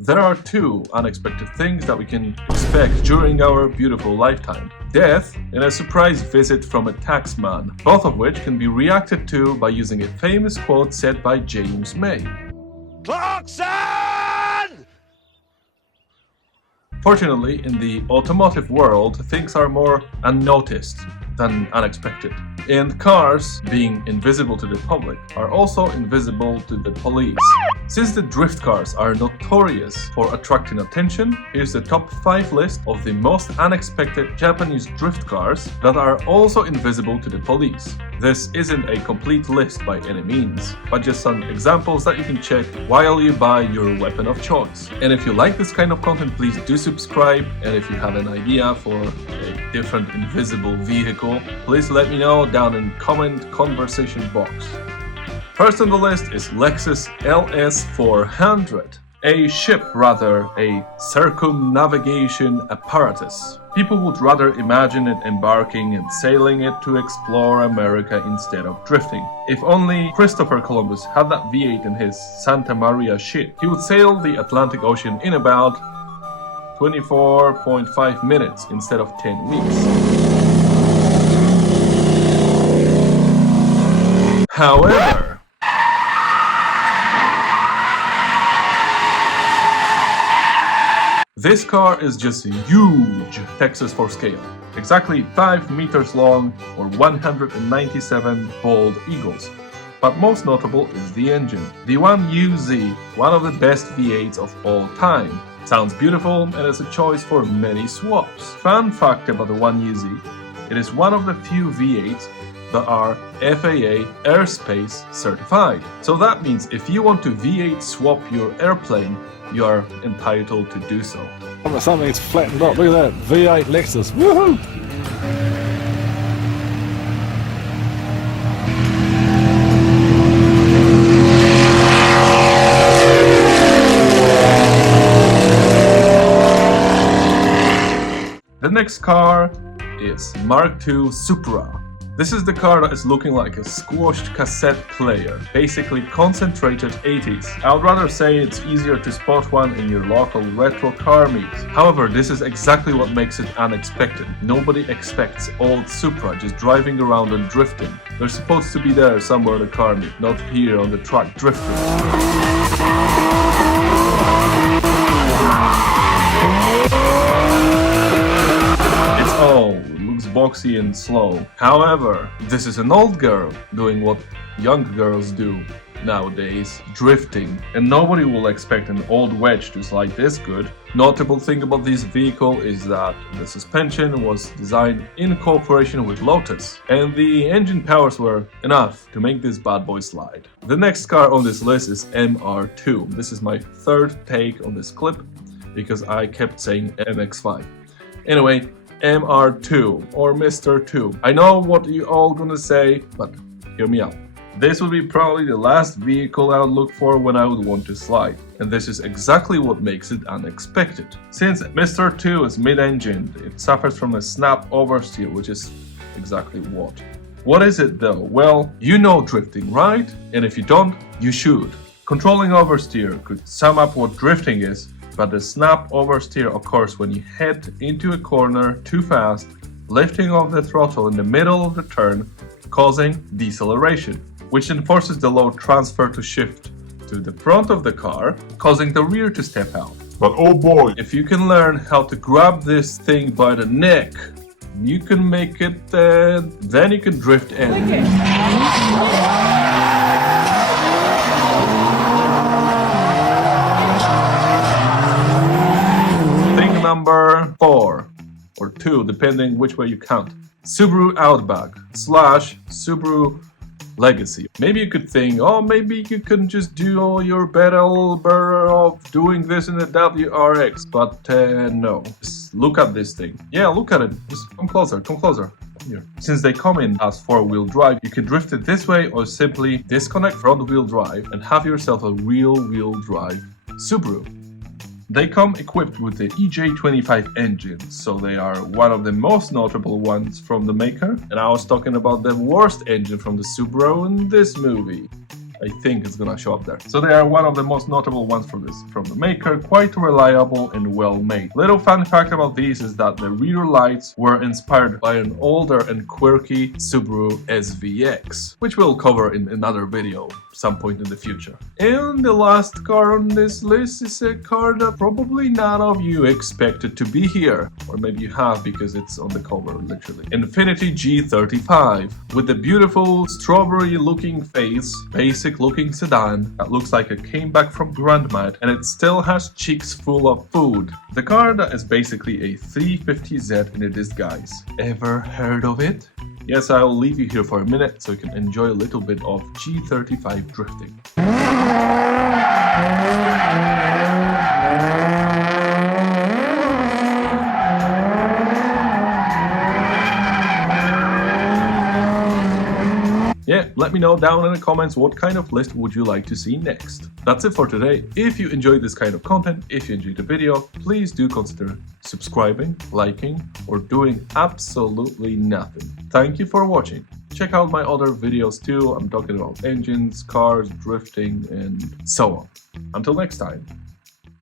There are two unexpected things that we can expect during our beautiful lifetime. Death and a surprise visit from a taxman, both of which can be reacted to by using a famous quote said by James May. Clarkson! Fortunately, in the automotive world, things are more unnoticed than unexpected. And cars, being invisible to the public, are also invisible to the police. Since the drift cars are notorious for attracting attention, here's the top 5 list of the most unexpected Japanese drift cars that are also invisible to the police. This isn't a complete list by any means, but just some examples that you can check while you buy your weapon of choice. And if you like this kind of content, please do subscribe, and if you have an idea for a different invisible vehicle, please let me know down in comment conversation box. First on the list is Lexus LS400, a ship, rather a circumnavigation apparatus. People would rather imagine it embarking and sailing it to explore America instead of drifting. If only Christopher Columbus had that V8 in his Santa Maria ship, he would sail the Atlantic Ocean in about 24.5 minutes instead of 10 weeks. However, this car is just huge, Texas for scale. Exactly 5 meters long or 197 bald eagles. But most notable is the engine. The 1UZ, one of the best V8s of all time. Sounds beautiful and is a choice for many swaps. Fun fact about the 1UZ, it is one of the few V8s that are FAA airspace certified. So that means if you want to V8 swap your airplane, you are entitled to do so. Something's flattened up. Look at that V8 Lexus. Woohoo! The next car is Mark II Supra. This is the car that is looking like a squashed cassette player, basically concentrated 80s. I would rather say it's easier to spot one in your local retro car meet. However, this is exactly what makes it unexpected. Nobody expects old Supra just driving around and drifting. They're supposed to be there somewhere in the car meet, not here on the track drifting. Boxy and slow. However, this is an old girl doing what young girls do nowadays, drifting, and nobody will expect an old wedge to slide this good. Notable thing about this vehicle is that the suspension was designed in cooperation with Lotus, and the engine powers were enough to make this bad boy slide. The next car on this list is MR2. This is my third take on this clip because I kept saying MX5. Anyway, MR2 or Mr. 2. I know what you all gonna say, but hear me out. This would be probably the last vehicle I would look for when I would want to slide. And this is exactly what makes it unexpected. Since Mr. 2 is mid-engined, it suffers from a snap oversteer, which is exactly what. What is it though? Well, you know drifting, right? And if you don't, you should. Controlling oversteer could sum up what drifting is, but the snap oversteer occurs when you head into a corner too fast, lifting off the throttle in the middle of the turn, causing deceleration, which then forces the load transfer to shift to the front of the car, causing the rear to step out. But oh boy, if you can learn how to grab this thing by the neck, you can make it, then you can drift in. Number 4 or 2, depending which way you count. Subaru Outback / Subaru Legacy. Maybe you could think, oh, maybe you can just do all your better of doing this in the WRX, but no. Just look at this thing. Yeah, look at it. Just come closer. Here. Since they come in as 4-wheel drive, you can drift it this way or simply disconnect front-wheel drive and have yourself a rear-wheel drive Subaru. They come equipped with the EJ35 engine, so they are one of the most notable ones from the maker, and I was talking about the worst engine from the Subaru in this movie. I think it's gonna show up there. So they are one of the most notable ones from the maker, quite reliable and well made. Little fun fact about these is that the rear lights were inspired by an older and quirky Subaru SVX, which we'll cover in another video some point in the future. And the last car on this list is a car that probably none of you expected to be here, or maybe you have because it's on the cover literally. Infiniti G35 with the beautiful strawberry looking face, basic looking sedan that looks like it came back from Grandma and it still has cheeks full of food. The car that is basically a 350Z in a disguise. Ever heard of it? Yes, I'll leave you here for a minute so you can enjoy a little bit of G35 drifting. Yeah, let me know down in the comments what kind of list would you like to see next. That's it for today. If you enjoyed this kind of content, if you enjoyed the video, please do consider subscribing, liking, or doing absolutely nothing. Thank you for watching. Check out my other videos too. I'm talking about engines, cars, drifting, and so on. Until next time.